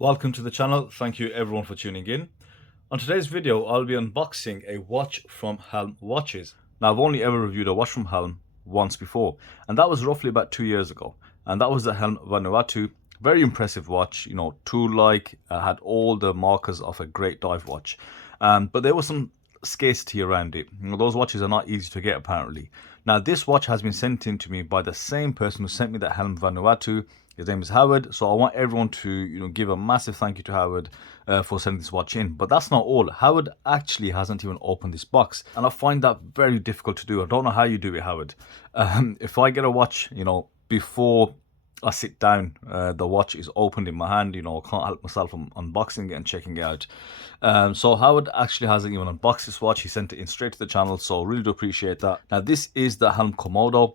Welcome to the channel. Thank you everyone for tuning in. On today's video, I'll be unboxing a watch from Helm Watches. Now, I've only ever reviewed a watch from Helm once before, and that was roughly about 2 years ago. And that was the Helm Vanuatu. Very impressive watch, tool-like, had all the markers of a great dive watch. But there was some scarcity around it. Those watches are not easy to get apparently. Now, this watch has been sent in to me by the same person who sent me the Helm Vanuatu. His name is Howard, so I want everyone to give a massive thank you to Howard for sending this watch in. But that's not all. Howard actually hasn't even opened this box, and I find that very difficult to do. I don't know how you do it, Howard. If I get a watch, before I sit down, the watch is opened in my hand. I can't help myself from unboxing it and checking it out. So Howard actually hasn't even unboxed this watch. He sent it in straight to the channel, so really do appreciate that. Now, this is the Helm Komodo,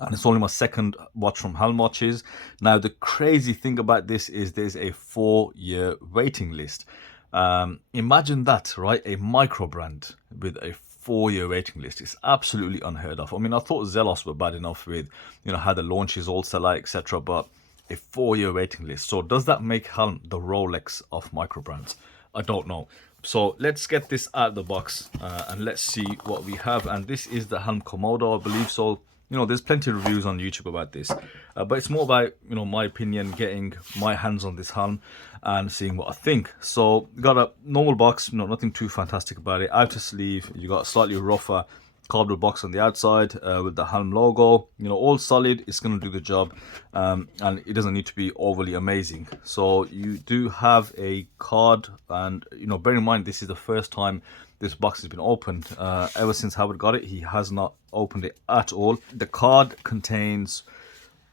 and it's only my second watch from Helm Watches. Now, the crazy thing about this is there's a 4-year waiting list. Imagine that, right? A microbrand with a 4-year waiting list. It's absolutely unheard of. I mean, I thought Zelos were bad enough with, how the launches all sell out, etc. But a 4-year waiting list. So does that make Helm the Rolex of microbrands? I don't know. So let's get this out of the box and let's see what we have. And this is the Helm Komodo, I believe so. There's plenty of reviews on YouTube about this, but it's more about, my opinion, getting my hands on this Helm and seeing what I think. So, got a normal box, nothing too fantastic about it. Outer sleeve, you got a slightly rougher cardboard box on the outside with the Helm logo. All solid, it's going to do the job, and it doesn't need to be overly amazing. So, you do have a card, and, bear in mind, this is the first time this box has been opened. Ever since Howard got it, he has not opened it at all. The card contains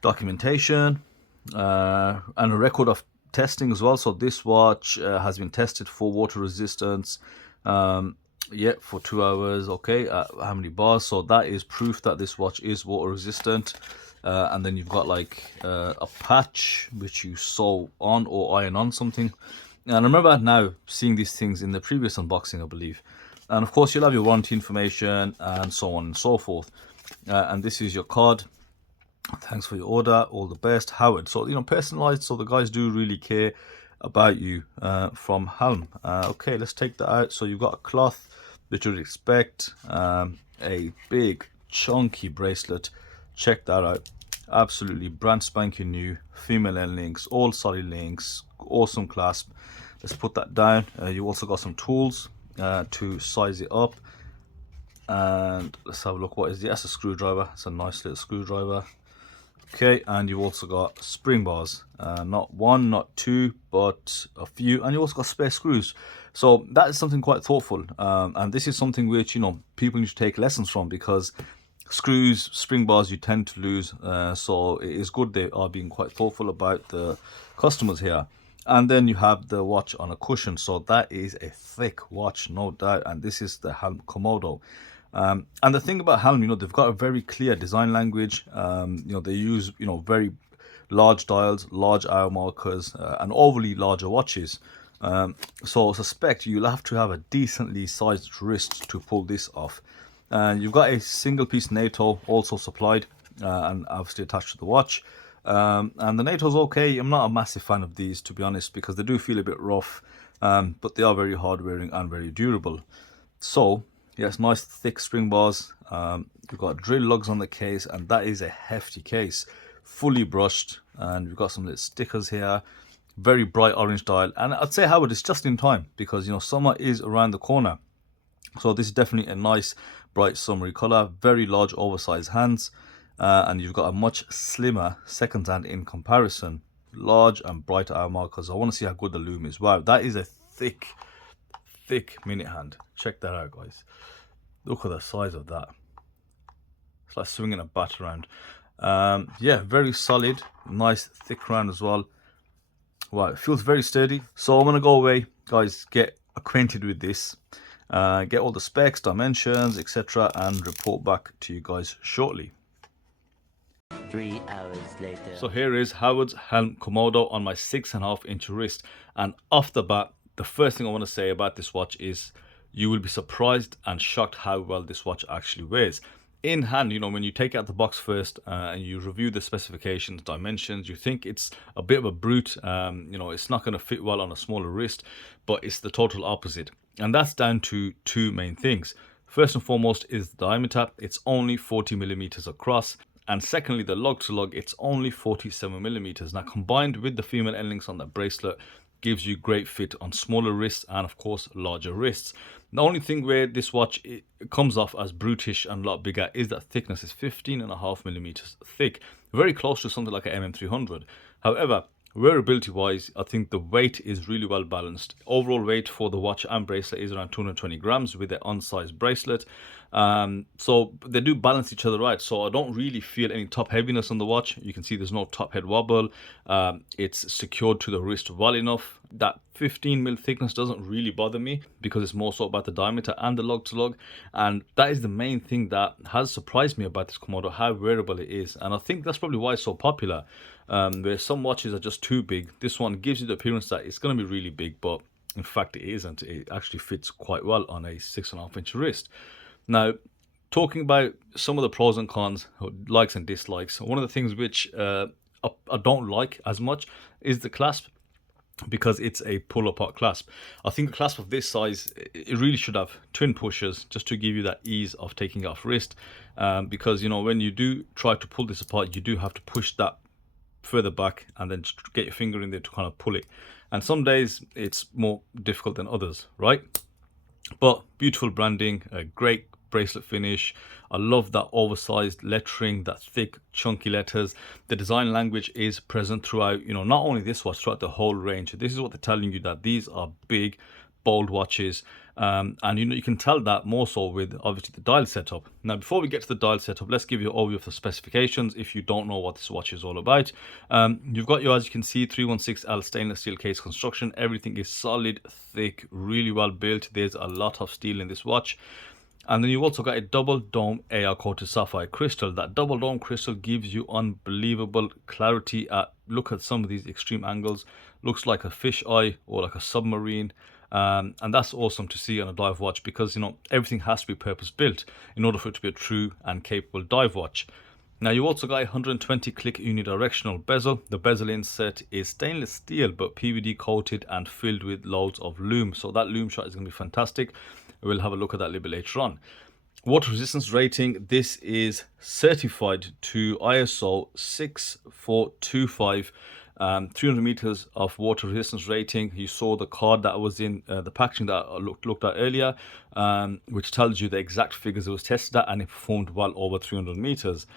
documentation and a record of testing as well. So this watch has been tested for water resistance, for 2 hours. Okay, how many bars? So that is proof that this watch is water resistant. And then you've got like a patch which you sew on or iron on something. And I remember now seeing these things in the previous unboxing, I believe. And of course, you'll have your warranty information and so on and so forth. And this is your card. Thanks for your order. All the best, Howard. So, personalized. So the guys do really care about you from Helm. Okay, let's take that out. So you've got a cloth that you'd expect. A big chunky bracelet. Check that out. Absolutely brand spanking new. Female end links, all solid links. Awesome clasp. Let's put that down. You also got some tools to size it up, and let's have a look. What is this? That's a screwdriver. It's a nice little screwdriver. Okay, and you've also got spring bars, not one, not two, but a few, and you also got spare screws. So that is something quite thoughtful, and this is something which people need to take lessons from, because screws, spring bars, you tend to lose. So it is good they are being quite thoughtful about the customers here. And then you have the watch on a cushion. So that is a thick watch, no doubt. And this is the Helm Komodo. And the thing about Helm, they've got a very clear design language. They use, very large dials, large hour markers, and overly larger watches. So I suspect you'll have to have a decently sized wrist to pull this off. And you've got a single piece NATO also supplied and obviously attached to the watch. And the NATO's okay. I'm not a massive fan of these, to be honest, because they do feel a bit rough, but they are very hard wearing and very durable. So yes, nice thick spring bars. You've got drill lugs on the case, and that is a hefty case, fully brushed. And we've got some little stickers here, very bright orange dial. And I'd say, Howard, it's just in time, because summer is around the corner. So this is definitely a nice bright summery color, very large oversized hands. And you've got a much slimmer second hand in comparison. Large and brighter hour markers. I want to see how good the loom is. Wow, that is a thick minute hand. Check that out, guys. Look at the size of that. It's like swinging a bat around. Yeah, very solid. Nice thick round as well. Wow, it feels very sturdy. So I'm going to go away, guys, get acquainted with this. Get all the specs, dimensions, etc. and report back to you guys shortly. 3 hours later. So here is Howard's Helm Komodo on my 6.5-inch wrist. And off the bat, the first thing I want to say about this watch is you will be surprised and shocked how well this watch actually wears. in hand, you know, when you take it out the box first and you review the specifications, dimensions, you think it's a bit of a brute. You know, it's not going to fit well on a smaller wrist, but it's the total opposite. And that's down to two main things. First and foremost is the diameter. It's only 40 millimeters across. And secondly, the lug to lug, it's only 47 millimeters. Now, combined with the female end links on that bracelet, gives you great fit on smaller wrists and of course larger wrists. The only thing where this watch it comes off as brutish and a lot bigger is that thickness is 15.5 millimeters thick, very close to something like an MM300. However, wearability wise, I think the weight is really well balanced. Overall weight for the watch and bracelet is around 220 grams with the unsized bracelet. So they do balance each other right. So I don't really feel any top heaviness on the watch. You can see there's no top head wobble. It's secured to the wrist well enough. That 15 mil thickness doesn't really bother me because it's more so about the diameter and the lug to lug. And that is the main thing that has surprised me about this Komodo, how wearable it is. And I think that's probably why it's so popular. Where some watches are just too big, this one gives you the appearance that it's going to be really big, but in fact it isn't. It actually fits quite well on a 6.5-inch wrist. Now, talking about some of the pros and cons, likes and dislikes, one of the things which I don't like as much is the clasp, because it's a pull-apart clasp. I think a clasp of this size, it really should have twin pushers just to give you that ease of taking off wrist, because you know, when you do try to pull this apart, you do have to push that further back and then get your finger in there to kind of pull it. And some days it's more difficult than others, right? But beautiful branding, a great bracelet finish. I love that oversized lettering, that thick chunky letters. The design language is present throughout, you know, not only this watch, throughout the whole range. This is what they're telling you, that these are big, bold watches. And you know, you can tell that more so with obviously the dial setup. Now, before we get to the dial setup, let's give you an overview of the specifications if you don't know what this watch is all about. You've got your, as you can see, 316L stainless steel case construction. Everything is solid, thick, really well built. There's a lot of steel in this watch. And then you've also got a double dome AR coated sapphire crystal. That double dome crystal gives you unbelievable clarity. Look at some of these extreme angles. Looks like a fish eye or like a submarine. And that's awesome to see on a dive watch, because you know, everything has to be purpose built in order for it to be a true and capable dive watch. Now, you also got a 120 click unidirectional bezel. The bezel inset is stainless steel but PVD coated and filled with loads of lume. So that lume shot is going to be fantastic. We'll have a look at that a little bit later on. Water resistance rating, this is certified to ISO 6425. 300 meters of water resistance rating. You saw the card that was in the packaging that I looked at earlier, which tells you the exact figures it was tested at, and it performed well over 300 meters.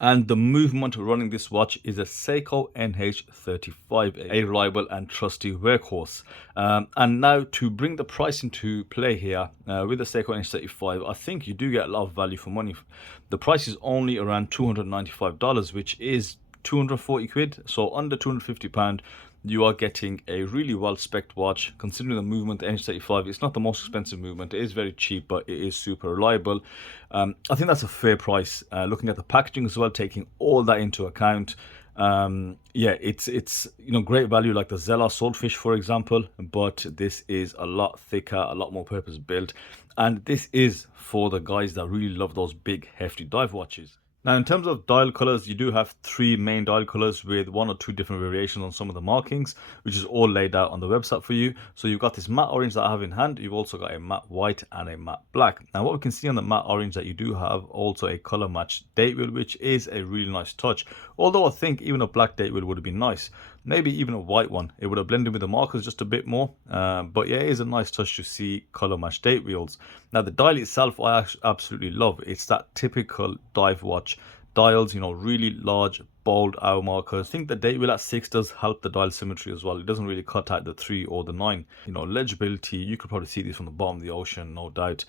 And the movement running this watch is a Seiko NH35, a reliable and trusty workhorse. And now, to bring the price into play here, with the Seiko NH35, I think you do get a lot of value for money. The price is only around $295, which is 240 quid, so under £250. You are getting a really well spec'd watch. Considering the movement, the NH35, it's not the most expensive movement. It is very cheap, but it is super reliable. I think that's a fair price. Looking at the packaging as well, taking all that into account, yeah, it's you know, great value, like the Zella Swordfish, for example. But this is a lot thicker, a lot more purpose built, and this is for the guys that really love those big, hefty dive watches. Now, in terms of dial colors, you do have three main dial colors with one or two different variations on some of the markings, which is all laid out on the website for you. So you've got this matte orange that I have in hand. You've also got a matte white and a matte black. Now, what we can see on the matte orange, that you do have also a color matched date wheel, which is a really nice touch. Although I think even a black date wheel would have been nice. Maybe even a white one. It would have blended with the markers just a bit more. But yeah, it is a nice touch to see color matched date wheels. Now, the dial itself, I absolutely love. It's that typical dive watch dials, you know, really large, bold hour markers. I think the date wheel at 6 does help the dial symmetry as well. It doesn't really cut out the 3 or the 9. You know, legibility, you could probably see these from the bottom of the ocean, no doubt.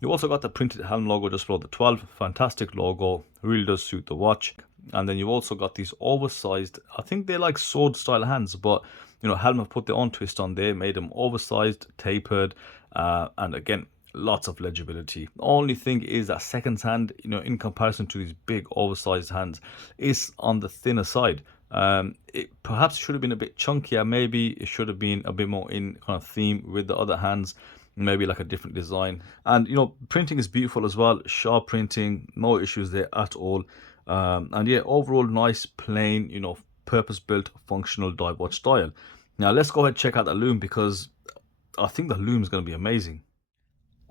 You also got the printed Helm logo just below the 12. Fantastic logo, really does suit the watch. And then you've also got these oversized, I think they're like sword style hands, but you know, Helm have put their own twist on there, made them oversized, tapered, and again, lots of legibility. The only thing is that second hand, you know, in comparison to these big oversized hands, is on the thinner side. It perhaps should have been a bit chunkier. Maybe it should have been a bit more in kind of theme with the other hands. maybe like a different design. And you know, printing is beautiful as well, sharp printing, no issues there at all. And yeah, overall nice, plain, you know, purpose built functional dive watch style. Now let's go ahead and check out the loom, because I think the loom is going to be amazing.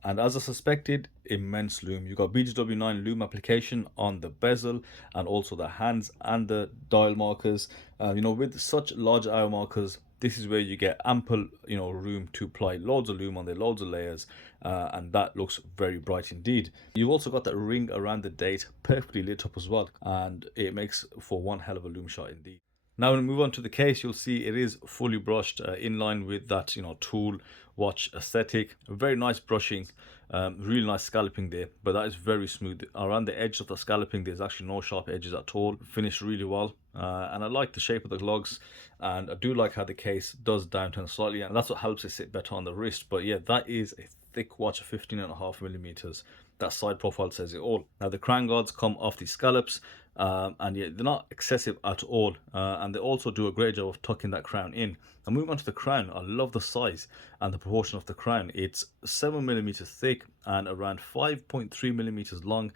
And as I suspected, immense loom. You got BGW9 loom application on the bezel and also the hands and the dial markers. You know, with such large hour markers, this is where you get ample, you know, room to apply loads of loom on there, loads of layers, and that looks very bright indeed. You've also got that ring around the date, perfectly lit up as well, and it makes for one hell of a loom shot indeed. Now, when we move on to the case, you'll see it is fully brushed, in line with that, you know, tool watch aesthetic. Very nice brushing, really nice scalloping there, but that is very smooth. Around the edge of the scalloping, there's actually no sharp edges at all. Finished really well, and I like the shape of the lugs, and I do like how the case does downturn slightly, and that's what helps it sit better on the wrist. But yeah, that is a thick watch of 15.5 millimeters. That side profile says it all. Now the crown guards come off the scallops, and yeah, they're not excessive at all, and they also do a great job of tucking that crown in. And moving on to the crown, I love the size and the proportion of the crown. It's 7 millimeters thick and around 5.3 millimeters long,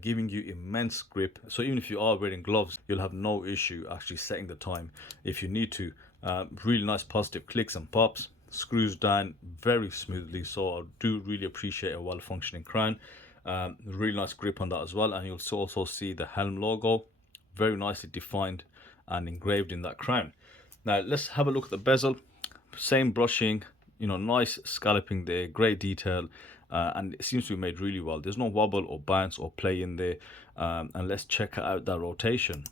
giving you immense grip. So even if you are wearing gloves, you'll have no issue actually setting the time if you need to. Really nice positive clicks and pops, screws down very smoothly, so I do really appreciate a well functioning crown. Really nice grip on that as well, and you'll also see the Helm logo very nicely defined and engraved in that crown. Now let's have a look at the bezel. Same brushing, you know, nice scalloping there, great detail, and it seems to be made really well. There's no wobble or bounce or play in there. And let's check out that rotation.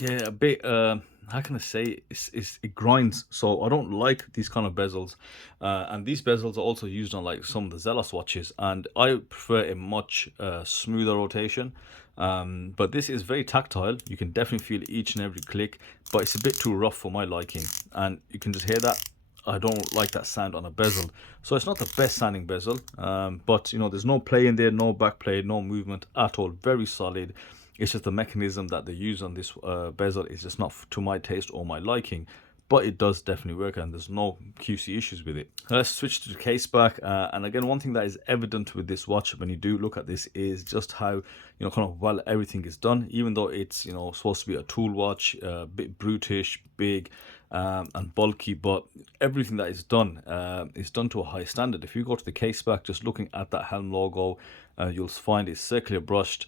Yeah, a bit, how can I say, it grinds, so I don't like these kind of bezels. And these bezels are also used on like some of the Zelos watches, and I prefer a much smoother rotation. But this is very tactile. You can definitely feel each and every click, but it's a bit too rough for my liking, and you can just hear that. I don't like that sound on a bezel, so it's not the best sounding bezel. But you know, there's no play in there, no back play, no movement at all. Very solid. It's just the mechanism that they use on this bezel is just not to my taste or my liking, but it does definitely work, and there's no QC issues with it. Let's switch to the case back, and again, one thing that is evident with this watch when you do look at this is just how, you know, kind of well everything is done. Even though it's, you know, supposed to be a tool watch, a bit brutish, big, and bulky, but everything that is done to a high standard. If you go to the case back, just looking at that Helm logo, you'll find it's circular brushed.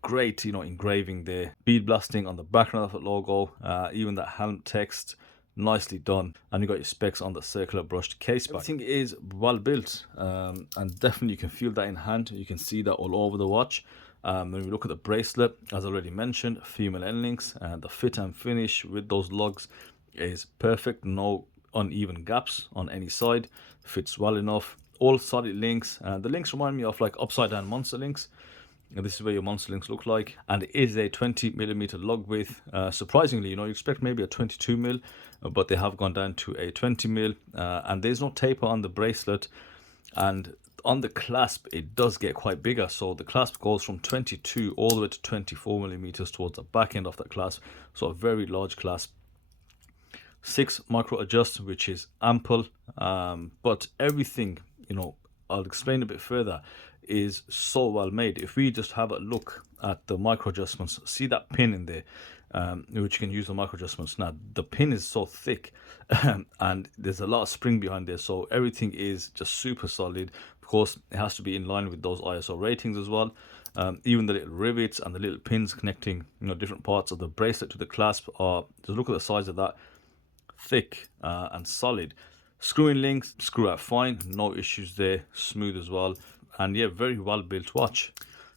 Great, you know, engraving there, bead blasting on the background of the logo, even that Helm text, nicely done. And you got your specs on the circular brushed case back. Everything is well built, and definitely you can feel that in hand. You can see that all over the watch. When we look at the bracelet, as already mentioned, female end links, and the fit and finish with those lugs is perfect. No uneven gaps on any side, fits well enough. All solid links, and the links remind me of like upside down monster links. And this is where your monster links look like, and it is a 20 millimeter lug width. Surprisingly, you know, you expect maybe a 22 mil, but they have gone down to a 20 mil, and there's no taper on the bracelet, and on the clasp it does get quite bigger. So the clasp goes from 22 all the way to 24 millimeters towards the back end of that clasp, so a very large clasp. 6 micro adjust, which is ample, but everything, you know, I'll explain a bit further, is so well made. If we just have a look at the micro adjustments, see that pin in there, which you can use the micro adjustments. Now the pin is so thick and there's a lot of spring behind there, so everything is just super solid. Of course, it has to be in line with those ISO ratings as well. Even the little rivets and the little pins connecting, you know, different parts of the bracelet to the clasp are, just look at the size of that, thick and solid. Screw-in links screw out fine, no issues there, smooth as well. And yeah, very well built watch.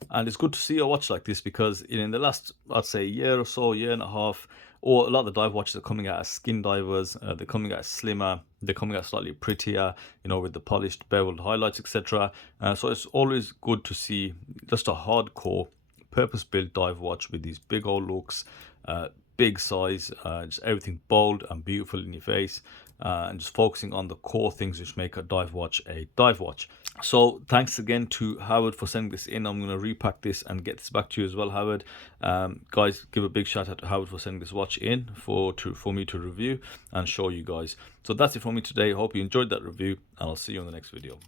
And it's good to see a watch like this, because in the last, I'd say, year or so, year and a half, or a lot of the dive watches are coming out as skin divers. They're coming out slimmer, they're coming out slightly prettier, you know, with the polished beveled highlights, etc. So it's always good to see just a hardcore purpose built dive watch with these big old looks, big size, just everything bold and beautiful in your face. and just focusing on the core things which make a dive watch a dive watch. So thanks again to Howard for sending this in. I'm going to repack this and get this back to you as well, Howard. Guys, give a big shout out to Howard for sending this watch in for me to review and show you guys. So that's it for me today. Hope you enjoyed that review, and I'll see you in the next video.